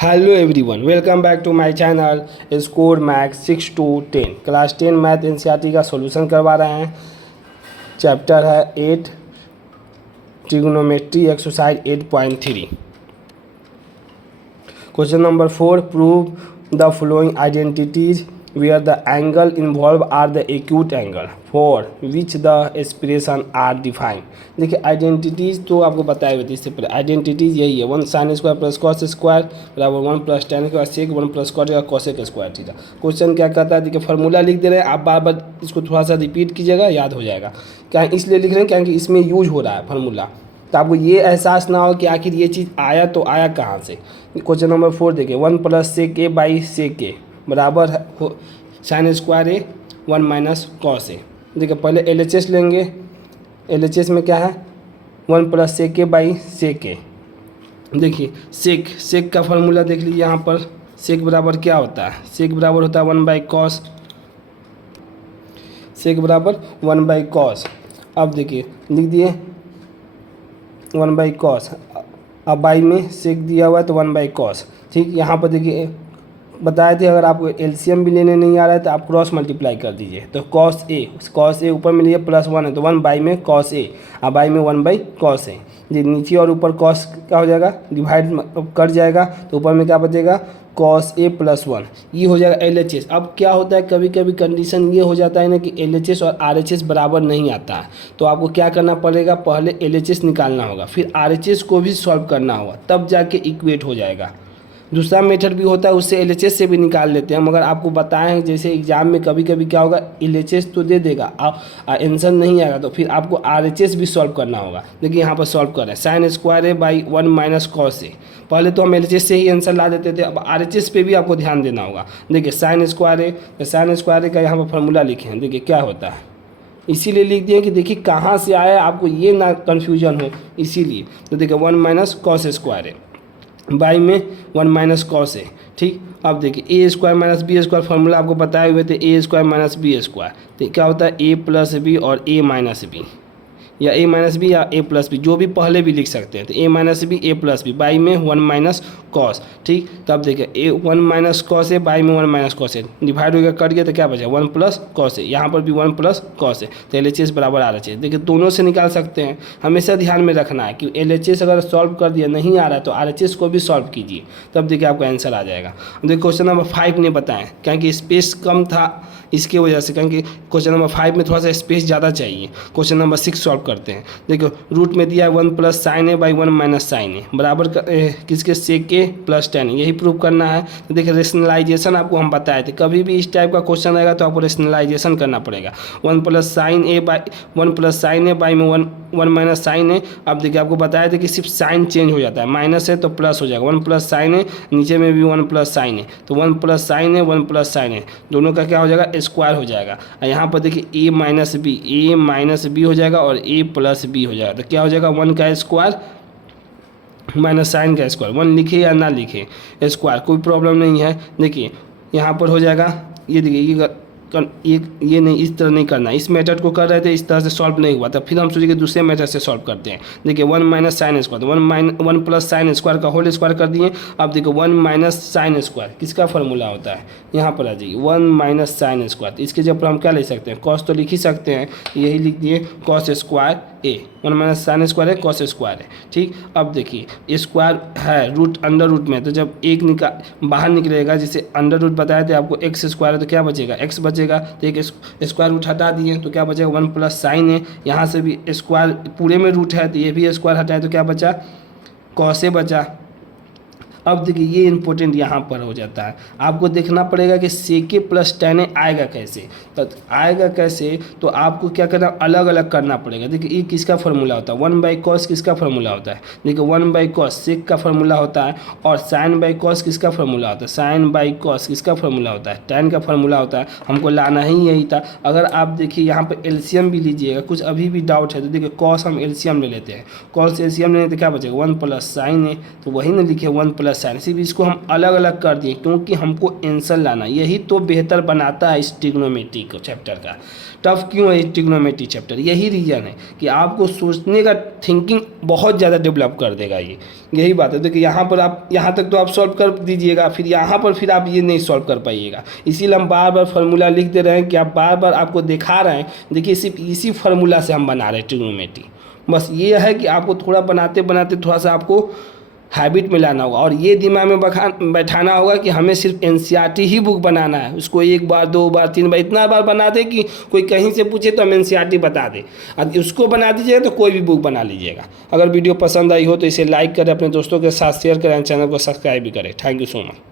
Hello everyone, welcome back to my channel score max 6 to 10। Class 10 math NCERT का solution करवा रहे हैं। Chapter है 8 trigonometry exercise 8.3। Question number 4, prove the following identities where the angle involved are the acute angle for which the expression are defined। देखिए identities तो आपको बताए हुए थे इससे पहले। आइडेंटिटीज यही है, 1 sin square plus cos square बराबर 1 plus tan square sec 1 plus cot का कॉसेक स्क्वायर थीटा। क्वेश्चन क्या कहता है, देखिए फार्मूला लिख दे रहे हैं, आप बार बार इसको थोड़ा सा रिपीट कीजिएगा, याद हो जाएगा। क्या इसलिए लिख रहे हैं क्योंकि इसमें यूज हो रहा है फार्मूला, तो आपको ये एहसास ना हो कि आखिर ये चीज़ आया तो आया कहाँ से। क्वेश्चन नंबर 4 देखिए, 1 plus sec A by sec ए बराबर साइन स्क्वायर ए 1 माइनस कॉस ए। देखिए पहले LHS लेंगे। LHS में क्या है, 1 plus sec A by sec ए। देखिए सेक का फार्मूला देख लीजिए यहाँ पर। सेक बराबर क्या होता है, सेक बराबर होता है 1 बाई कॉस। सेक बराबर 1 बाई कॉस। अब देखिए लिख दिए 1 बाई कॉस, अब बाई में सेक दिया हुआ है तो 1 बाई कॉस। ठीक, यहाँ पर देखिए बताए थे अगर आपको एलसीएम भी लेने नहीं आ रहा है तो आप क्रॉस मल्टीप्लाई कर दीजिए। तो कॉस ए ऊपर में लिए +1 है तो 1 बाई में कॉस ए, अब बाई में 1 बाई कॉस ए। जी नीचे और ऊपर कॉस क्या हो जाएगा, डिवाइड कट जाएगा तो ऊपर में क्या बचेगा, कॉस ए +1। ये हो जाएगा LHS। अब क्या होता है, कभी कभी कंडीशन ये हो जाता है ना कि LHS और RHS बराबर नहीं आता है, तो आपको क्या करना पड़ेगा, पहले LHS निकालना होगा, फिर RHS को भी सॉल्व करना होगा, तब जाके इक्वेट हो जाएगा। दूसरा मेथड भी होता है, उससे LHS से भी निकाल लेते हैं, मगर आपको बताएं हैं जैसे एग्जाम में कभी कभी क्या होगा, LHS तो दे देगा, आंसर नहीं आएगा तो फिर आपको RHS भी सॉल्व करना होगा। देखिए यहाँ पर सॉल्व कर रहे हैं, sine square A by 1 minus cos A. पहले तो हम LHS से ही आंसर ला देते थे, अब RHS पे भी आपको ध्यान देना होगा। देखिए साइन स्क्वायर ए का यहाँ पर फॉर्मूला लिखे हैं, देखिए क्या होता है, इसीलिए लिख दिए कि देखिए कहाँ से आया, आपको ये ना कन्फ्यूजन हो इसीलिए। तो देखिए 1 minus cos square A by में 1 माइनस कॉस है। ठीक, अब देखिए A² माइनस B² फार्मूला आपको बताए हुए थे, A² माइनस B²। तो क्या होता है, A प्लस बी और A माइनस बी, या A माइनस बी या A प्लस बी, जो भी पहले भी लिख सकते हैं। तो A minus B A plus B by में 1 माइनस कॉस। ठीक, तब देखिए 1 माइनस कॉस है बाई में 1 माइनस कॉस है, डिवाइड हो गया कट गया तो क्या बचा 1 प्लस कॉस है, यहाँ पर भी 1 प्लस कॉस है। तो LHS बराबर RHS, देखिए दोनों से निकाल सकते हैं। हमेशा ध्यान में रखना है कि LHS अगर सॉल्व कर दिया नहीं आ रहा है तो RHS को भी सॉल्व कीजिए, तब देखिए आपको आंसर आ जाएगा। देखिए क्वेश्चन नंबर 5 ने बताएं, क्योंकि स्पेस कम था इसके वजह से, क्योंकि क्वेश्चन नंबर 5 में थोड़ा सा स्पेस ज़्यादा चाहिए। क्वेश्चन नंबर 6 सॉल्व करते हैं। देखो रूट में दिया है 1 plus sine A by 1 minus sine A बराबर किसके, सेक ए प्लस tan, यही प्रूव करना है। तो देखिए रेशनलाइजेशन आपको हम बताए थे, कभी भी इस टाइप का क्वेश्चन आएगा तो आपको रेशनलाइजेशन करना पड़ेगा। 1 प्लस साइन ए बाई में 1 माइनस साइन ए। अब देखिए आपको बताया था कि सिर्फ साइन चेंज हो जाता है, माइनस है तो प्लस हो जाएगा, 1 प्लस साइन ए, नीचे में भी 1 प्लस साइन ए, तो 1 प्लस साइन ए 1 प्लस साइन ए, दोनों का क्या हो जाएगा, स्क्वायर हो जाएगा। और यहाँ पर देखिए A माइनस बी हो जाएगा और A प्लस बी हो जाएगा, तो क्या हो जाएगा 1 का स्क्वायर माइनस साइन का स्क्वायर। 1 लिखे या ना लिखे स्क्वायर कोई प्रॉब्लम नहीं है। देखिए यहाँ पर हो जाएगा, ये देखिए ये नहीं, इस तरह नहीं करना, इस मेथड को कर रहे थे, इस तरह से सॉल्व नहीं हुआ था, फिर हम सोचे कि दूसरे मेथड से सॉल्व करते हैं। देखिए 1 minus sine square, 1 plus sine square का होल स्क्वायर कर दिए। अब देखो 1 माइनस साइन स्क्वायर किसका फार्मूला होता है, यहाँ पर आ जाइए 1 माइनस साइन स्क्वायर, इसके जब हम क्या लिख सकते हैं, कॉस तो लिख ही सकते हैं, यही लिख दिए कॉस स्क्वायर ए, 1 माइनस साइन स्क्वायर है कॉस स्क्वायर है। ठीक, अब देखिए स्क्वायर है रूट अंडर रूट में, तो जब एक बाहर निकलेगा, जिसे अंडर रूट बताया थे आपको, एक्स स्क्वायर है तो क्या बचेगा, एक्स बचेगा। तो एक स्क्वायर रूट हटा दिए तो क्या बचेगा, 1 प्लस साइन है, यहाँ से भी स्क्वायर पूरे में रूट है तो ये भी स्क्वायर हटाए तो क्या बचा, कॉस ए बचा। अब देखिए ये इंपॉर्टेंट यहाँ पर हो जाता है, आपको देखना पड़ेगा कि सेके प्लस tan आएगा कैसे, तो आएगा कैसे, तो आपको क्या करना, अलग अलग करना पड़ेगा। देखिए ये किसका फार्मूला होता है, 1 बाई कॉस किसका फार्मूला होता है, देखिए 1 बाई कॉस सेक का फार्मूला होता है, और साइन बाई कॉस किसका फार्मूला होता है, साइन बाई कॉस किसका फार्मूला होता है, tan का फार्मूला होता है। हमको लाना ही यही था। अगर आप देखिए यहाँ पर एलसीएम भी लीजिएगा, कुछ अभी भी डाउट है तो देखिए कॉस हम एलसीएम ले लेते हैं, कॉस एलसीएम लेने तो क्या बचेगा, 1 प्लस साइन है, तो वही ना लिखे 1 प्लस प्लस साइन, सिर्फ इसको हम अलग अलग कर दिए क्योंकि हमको आंसर लाना, यही तो बेहतर बनाता है इस ट्रिग्नोमेट्री को चैप्टर का। टफ क्यों है ट्रिग्नोमेट्री चैप्टर, यही रीज़न है कि आपको सोचने का थिंकिंग बहुत ज़्यादा डेवलप कर देगा ये, यही बात है। देखिए यहाँ पर आप यहाँ तक तो आप सॉल्व कर दीजिएगा, फिर यहाँ पर फिर आप ये नहीं सॉल्व कर पाइएगा, इसीलिए हम बार बार फार्मूला लिख दे रहे हैं कि आप बार बार आपको दिखा रहे हैं। देखिए सिर्फ इसी फार्मूला से हम बना रहे हैं ट्रिग्नोमेट्री, बस ये है कि आपको थोड़ा बनाते बनाते थोड़ा सा आपको हैबिट में लाना होगा और ये दिमाग में बैठाना होगा कि हमें सिर्फ एनसीईआरटी ही बुक बनाना है, उसको 1 बार 2 बार 3 बार इतना बार बना दे कि कोई कहीं से पूछे तो हम एनसीईआरटी बता दें, और उसको बना दीजिएगा तो कोई भी बुक बना लीजिएगा। अगर वीडियो पसंद आई हो तो इसे लाइक करें, अपने दोस्तों के साथ शेयर करें, चैनल को सब्सक्राइब भी करें। Thank you so much.